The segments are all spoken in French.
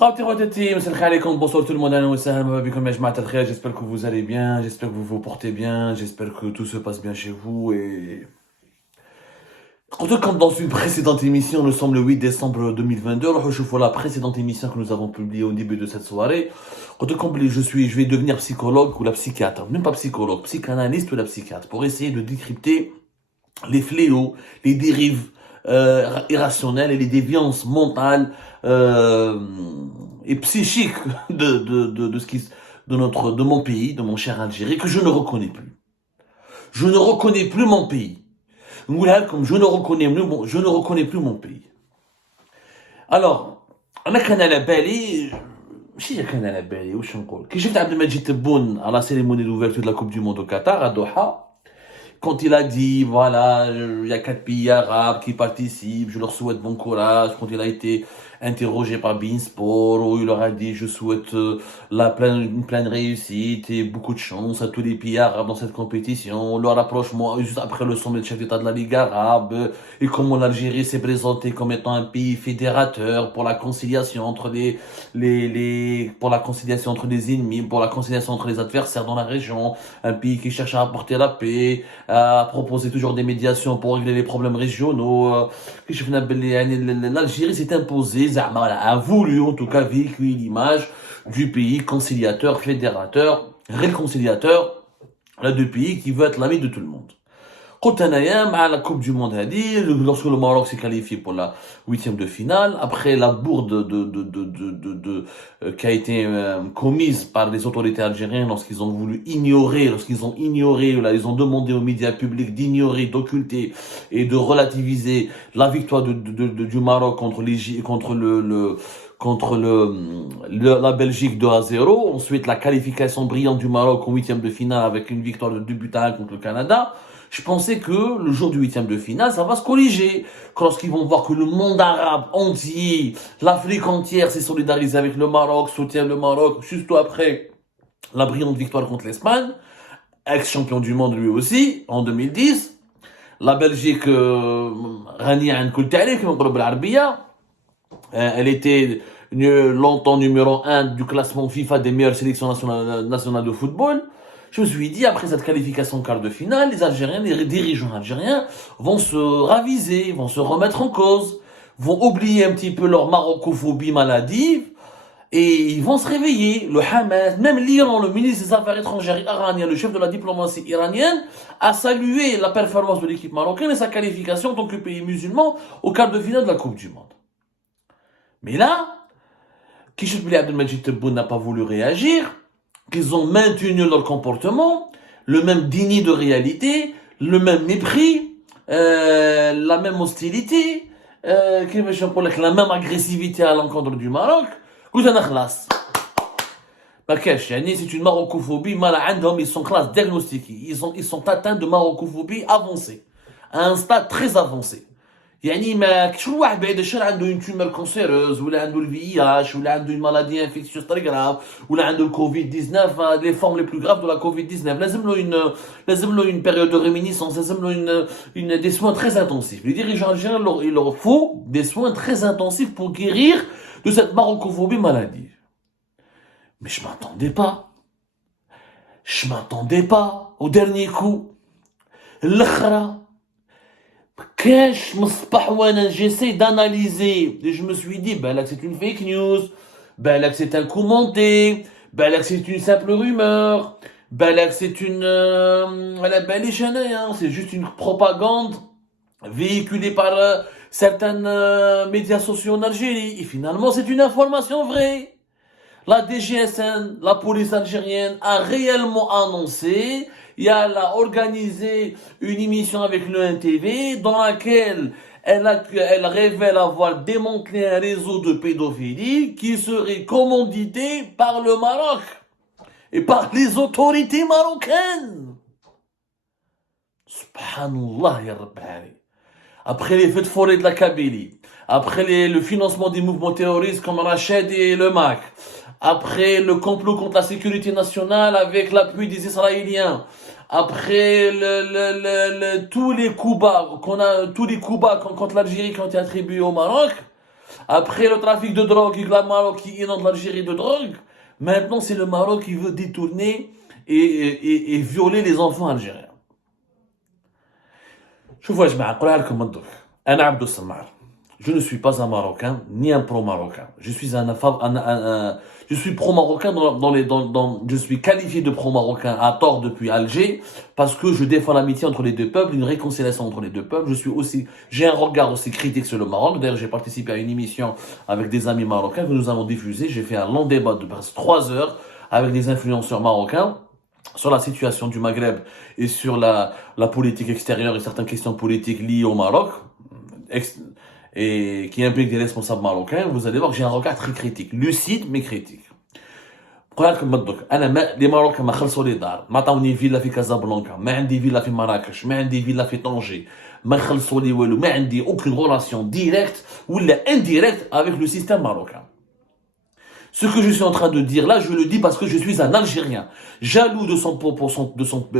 Bonsoir tout le monde, j'espère que vous allez bien, j'espère que vous vous portez bien, j'espère que tout se passe bien chez vous et... Comme dans une précédente émission, nous sommes le 8 décembre 2022, alors je vois la précédente émission que nous avons publiée au début de cette soirée. Je vais devenir psychologue ou la psychiatre, même pas psychologue, psychanalyste ou la psychiatre, pour essayer de décrypter les fléaux, les dérives irrationnelles et les déviances mentales et psychiques de ce qui de mon pays, de mon cher Algérie, que je ne reconnais plus. Je ne reconnais plus mon pays. Comme je ne reconnais plus mon pays. Alors, انا كان على بالي ماشي كان على بالي واش نقول كي شفت عبد المجيد تبون à la cérémonie d'ouverture de la Coupe du Monde au Qatar à Doha. Quand il a dit, voilà, il y a 4 pays arabes qui participent, je leur souhaite bon courage. Quand il a été interrogé par Beansport, où il leur a dit, je souhaite une pleine réussite et beaucoup de chance à tous les pays arabes dans cette compétition. Leur rapprochement, juste après le sommet de chef d'État de la Ligue arabe, et comment l'Algérie s'est présentée comme étant un pays fédérateur pour la conciliation entre pour la conciliation entre les ennemis, pour la conciliation entre les adversaires dans la région, un pays qui cherche à apporter la paix, à proposer toujours des médiations pour régler les problèmes régionaux. L'Algérie s'est imposée, a voulu en tout cas véhiculer l'image du pays conciliateur, fédérateur, réconciliateur, là, du pays qui veut être l'ami de tout le monde. قلت انايا مع la Coupe du Monde هذه, lorsque le Maroc s'est qualifié pour la huitième de finale, après la bourde qui a été commise par les autorités algériennes lorsqu'ils ont ignoré, là, ils ont demandé aux médias publics d'ignorer, d'occulter et de relativiser la victoire du Maroc contre la Belgique 2-0. Ensuite, la qualification brillante du Maroc en huitième de finale avec une victoire de 2-1 contre le Canada. Je pensais que le jour du huitième de finale, ça va se corriger. Lorsqu'ils vont voir que le monde arabe entier, l'Afrique entière s'est solidarisée avec le Maroc, soutient le Maroc, juste après la brillante victoire contre l'Espagne, ex-champion du monde lui aussi, en 2010. La Belgique, elle était longtemps numéro 1 du classement FIFA des meilleures sélections nationales de football. Je me suis dit, après cette qualification quart de finale, les dirigeants algériens vont se raviser, vont se remettre en cause, vont oublier un petit peu leur marocophobie maladive, et ils vont se réveiller. Le Hamas, même l'Iran, le ministre des Affaires étrangères iranien, le chef de la diplomatie iranienne, a salué la performance de l'équipe marocaine et sa qualification en tant que pays musulman au quart de finale de la Coupe du Monde. Mais là, Kishif Beli Abdelmajid Tebboune n'a pas voulu réagir, qu'ils ont maintenu leur comportement, le même déni de réalité, le même mépris, la même hostilité, la même agressivité à l'encontre du Maroc. C'est une marocophobie, ils sont classe diagnostiqués, ils sont atteints de marocophobie avancée, à un stade très avancé. يعني ما كش واحد بعيد الشر عنده une tumeur cancéreuse ولا عنده الVIH ولا عنده une maladie infectieuse très grave ولا عنده le Covid-19, les formes les plus graves de la Covid-19. لازم له une période de réminiscence, لازم له des soins très intensifs. Les dirigeants algériens, il leur faut des soins très intensifs pour guérir de cette marocophobie maladive. Mais je m'attendais pas au dernier coup. L'khra. J'essaie d'analyser et je me suis dit, là que c'est une fake news, là que c'est un coup monté, là que c'est une simple rumeur, là que c'est c'est juste une propagande véhiculée par certains médias sociaux en Algérie. Et finalement, c'est une information vraie. La DGSN, la police algérienne, a réellement annoncé, elle a organisé une émission avec le NTV dans laquelle elle révèle avoir démantelé un réseau de pédophilie qui serait commandité par le Maroc et par les autorités marocaines. Subhanallah ya Rabbi. Après les feux de forêt de la Kabylie, après le financement des mouvements terroristes comme Rached et le MAC, après le complot contre la sécurité nationale avec l'appui des Israéliens, après tous les coups bas contre l'Algérie qui ont été attribués au Maroc, Après le trafic de drogue et le Maroc qui inonde l'Algérie de drogue, maintenant c'est le Maroc qui veut détourner et violer les enfants algériens. شوفوا يا جماعة نقولها لكم من درك أنا عبد السمار. Je ne suis pas un Marocain ni un pro-Marocain. Je suis je suis pro-Marocain je suis qualifié de pro-Marocain à tort depuis Alger parce que je défends l'amitié entre les deux peuples, une réconciliation entre les deux peuples. J'ai un regard aussi critique sur le Maroc. D'ailleurs, j'ai participé à une émission avec des amis marocains que nous avons diffusée. J'ai fait un long débat de presque 3 heures avec des influenceurs marocains sur la situation du Maghreb et sur la politique extérieure et certaines questions politiques liées au Maroc et qui impliquent des responsables marocains. Vous allez voir que j'ai un regard très critique, lucide mais critique. نقول لكم من درك انا لي ماروكان ما خلصوا لي دار ما عطاوني فيلا في كازابلانكا ما عندي فيلا في مراكش ما عندي فيلا في طنجي ما خلصوا لي والو ما عندي aucune relation directe ولا indirecte avec le système marocain. Ce que je suis en train de dire là, je le dis parce que je suis un Algérien, jaloux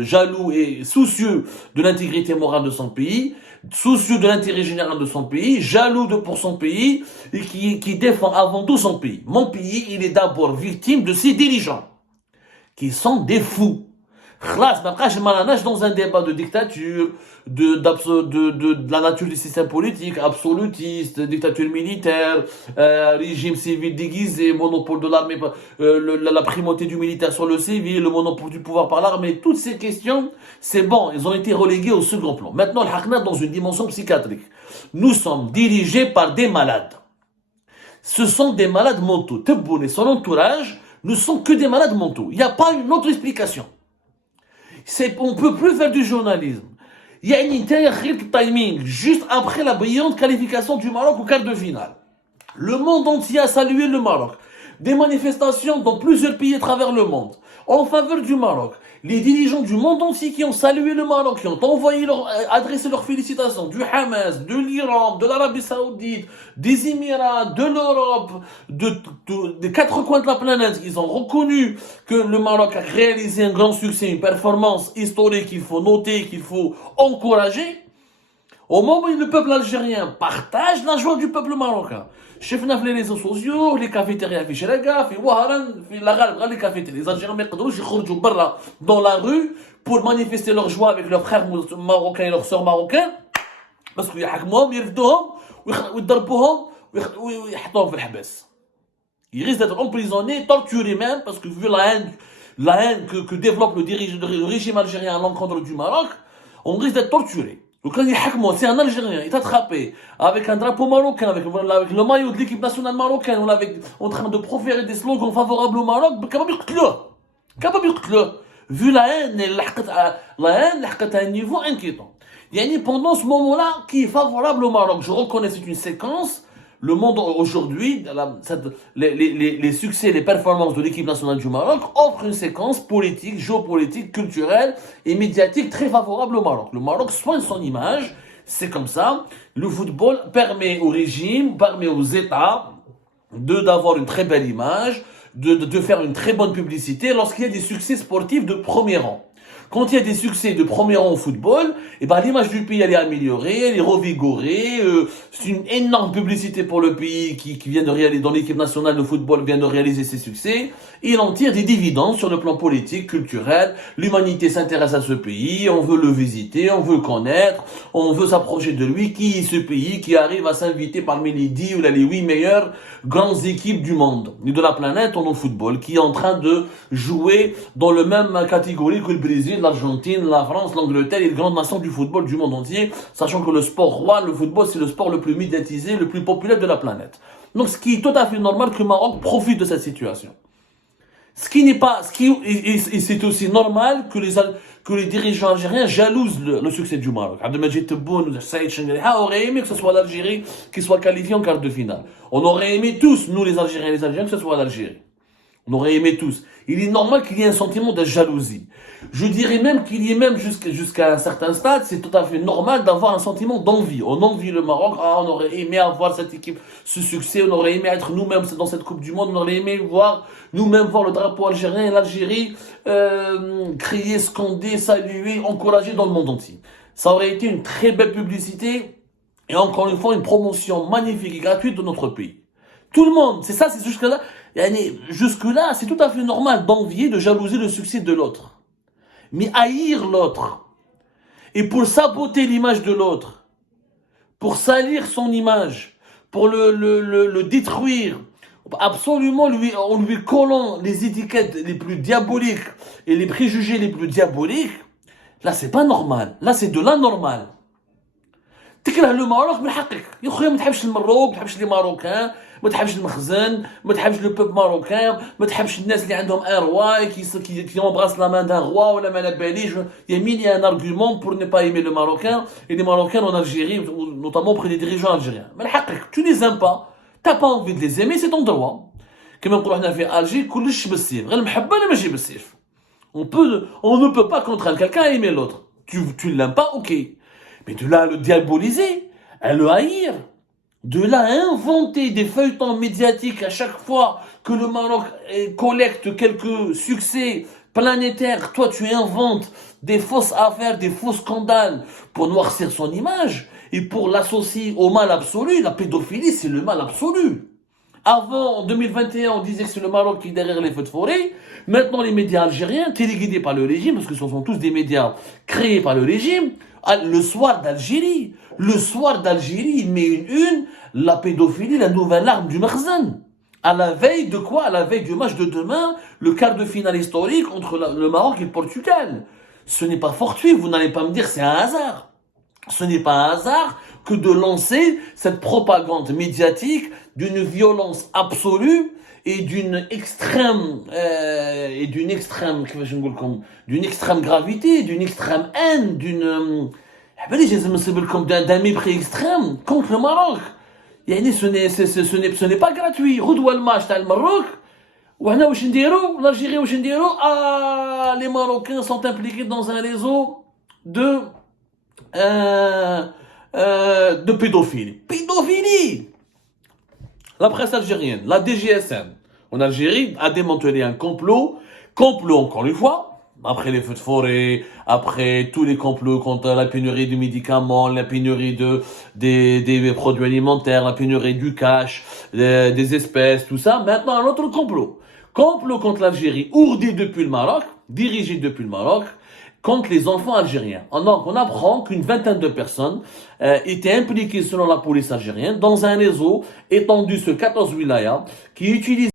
jaloux et soucieux de l'intégrité morale de son pays, soucieux de l'intérêt général de son pays, jaloux pour son pays et qui défend avant tout son pays. Mon pays, il est d'abord victime de ses dirigeants, qui sont des fous. خلاص ما بقاش ما dans un débat de dictature, de la nature du système politique, absolutiste, dictature militaire, régime civil déguisé, monopole de l'armée, la primauté du militaire sur le civil, le monopole du pouvoir par l'armée, toutes ces questions, c'est bon, ils ont été relégués au second plan. Maintenant, le dans une dimension psychiatrique. Nous sommes dirigés par des malades. Ce sont des malades mentaux. Tebboune et son entourage ne sont que des malades mentaux. Il n'y a pas une autre explication. On ne peut plus faire du journalisme. Il y a une timing juste après la brillante qualification du Maroc au quart de finale. Le monde entier a salué le Maroc. Des manifestations dans plusieurs pays à travers le monde en faveur du Maroc. Les dirigeants du monde entier qui ont salué le Maroc, qui ont adressé leurs félicitations du Hamas, de l'Iran, de l'Arabie Saoudite, des Émirats, de l'Europe, des 4 coins de la planète. Ils ont reconnu que le Maroc a réalisé un grand succès, une performance historique qu'il faut noter, qu'il faut encourager. Au moment où le peuple algérien partage la joie du peuple marocain. شفنا في les réseaux sociaux les cafétérias في شراكة في وهران في الغالب غير les cafétérias. Les Algériens ما يقدروش يخرجوا برا dans la rue pour manifester leur joie avec leurs frères marocains et leurs sœurs marocains parce que يحكموهم يرفدوهم ويضربوهم ويحطوهم في الحبس. Ils risquent d'être emprisonnés, torturés même parce que vu la haine que développe le régime algérien à l'encontre du Maroc, on risque d'être torturés. Donc quand c'est un Algérien, il est attrapé avec un drapeau marocain, avec le maillot de l'équipe nationale marocaine, en train de proférer des slogans favorables au Maroc, capable de vu la haine, à un niveau inquiétant. Il y a pendant ce moment-là qui est favorable au Maroc. Je reconnais c'est une séquence. Le monde aujourd'hui, les succès, les performances de l'équipe nationale du Maroc offrent une séquence politique, géopolitique, culturelle et médiatique très favorable au Maroc. Le Maroc soigne son image, c'est comme ça. Le football permet au régime, permet aux États d'avoir une très belle image, de faire une très bonne publicité lorsqu'il y a des succès sportifs de premier rang. Quand il y a des succès de premier rang au football, et ben l'image du pays elle est améliorée, elle est revigorée. C'est une énorme publicité pour le pays qui vient de réaliser, dans l'équipe nationale de football vient de réaliser ses succès. Il en tire des dividendes sur le plan politique, culturel. L'humanité s'intéresse à ce pays, on veut le visiter, on veut connaître, on veut s'approcher de lui. Qui est ce pays qui arrive à s'inviter parmi les 10 ou les 8 meilleures grandes équipes du monde, de la planète en football, qui est en train de jouer dans le même catégorie que le Brésil, l'Argentine, la France, l'Angleterre et les grandes nations du football du monde entier, sachant que le sport roi, le football, c'est le sport le plus médiatisé, le plus populaire de la planète. Donc, ce qui est tout à fait normal que le Maroc profite de cette situation. Et c'est aussi normal que les dirigeants algériens jalousent le succès du Maroc. Abdelmajid Tebboune, Saïd Chengheli auraient aimé que ce soit l'Algérie qui soit qualifiée en quart de finale. On aurait aimé tous, nous les Algériens que ce soit l'Algérie. On aurait aimé tous. Il est normal qu'il y ait un sentiment de jalousie. Je dirais même qu'il y ait même jusqu'à un certain stade, c'est tout à fait normal d'avoir un sentiment d'envie. On envie le Maroc, on aurait aimé avoir cette équipe, ce succès, on aurait aimé être nous-mêmes dans cette Coupe du Monde, on aurait aimé nous-mêmes voir le drapeau algérien et l'Algérie crier, scander, saluer, encourager dans le monde entier. Ça aurait été une très belle publicité Et encore une fois, une promotion magnifique et gratuite de notre pays. Tout le monde, c'est ça, c'est jusque-là. Jusque-là, c'est tout à fait normal d'envier, de jalouser le succès de l'autre. Mais haïr l'autre, et pour saboter l'image de l'autre, pour salir son image, pour le détruire, absolument en lui collant les étiquettes les plus diaboliques et les préjugés les plus diaboliques, là c'est pas normal, là c'est de l'anormal. تكره لو ماروك من حقك يا خويا ما تحبش المروك ما تحبش لي ماروكان ما تحبش المخزن ما تحبش لو بوب ماروكان ما تحبش الناس اللي عندهم ان روا qui embrassent la main d'un roi ولا ما على باليش il y a mille et un argument pour ne pas aimer le marocain et les marocains en Algérie notamment auprès des dirigeants algériens من حقك tu les aimes pas t'as pas envie de les aimer c'est ton droit كما نقولوا حنا في الجي كلش بالسيف غير المحبه لا ماشي بالسيف on ne peut pas contraindre quelqu'un à aimer l'autre tu l'aimes pas ok. Mais de là à le diaboliser, à le haïr, de là à inventer des feuilletons médiatiques à chaque fois que le Maroc collecte quelques succès planétaires, toi tu inventes des fausses affaires, des faux scandales pour noircir son image et pour l'associer au mal absolu. La pédophilie, c'est le mal absolu. Avant, en 2021, on disait que c'est le Maroc qui est derrière les feux de forêt. Maintenant, les médias algériens, téléguidés par le régime, parce que ce sont tous des médias créés par le régime, le soir d'Algérie, il met une, la pédophilie, la nouvelle arme du Makhzen. À la veille de quoi? À la veille du match de demain, le quart de finale historique entre le Maroc et le Portugal. Ce n'est pas fortuit, vous n'allez pas me dire c'est un hasard. Ce n'est pas un hasard que de lancer cette propagande médiatique d'une violence absolue et d'une extrême gravité, d'une extrême haine, d'un mépris extrême contre le Maroc. Ce n'est pas gratuit. Redoua le match تاع المغرب وحنا واش نديرو l'Algérie واش نديرو les Marocains sont impliqués dans un réseau de pédophilie. Pédophilie. La presse algérienne, la DGSN, en Algérie, a démantelé un complot encore une fois, après les feux de forêt, après tous les complots contre la pénurie de médicaments, la pénurie des produits alimentaires, la pénurie du cash, des espèces, tout ça. Maintenant, un autre complot. Complot contre l'Algérie, ourdi depuis le Maroc, dirigé depuis le Maroc, contre les enfants algériens. On apprend qu'une vingtaine de personnes étaient impliquées selon la police algérienne dans un réseau étendu sur 14 wilayas qui utilise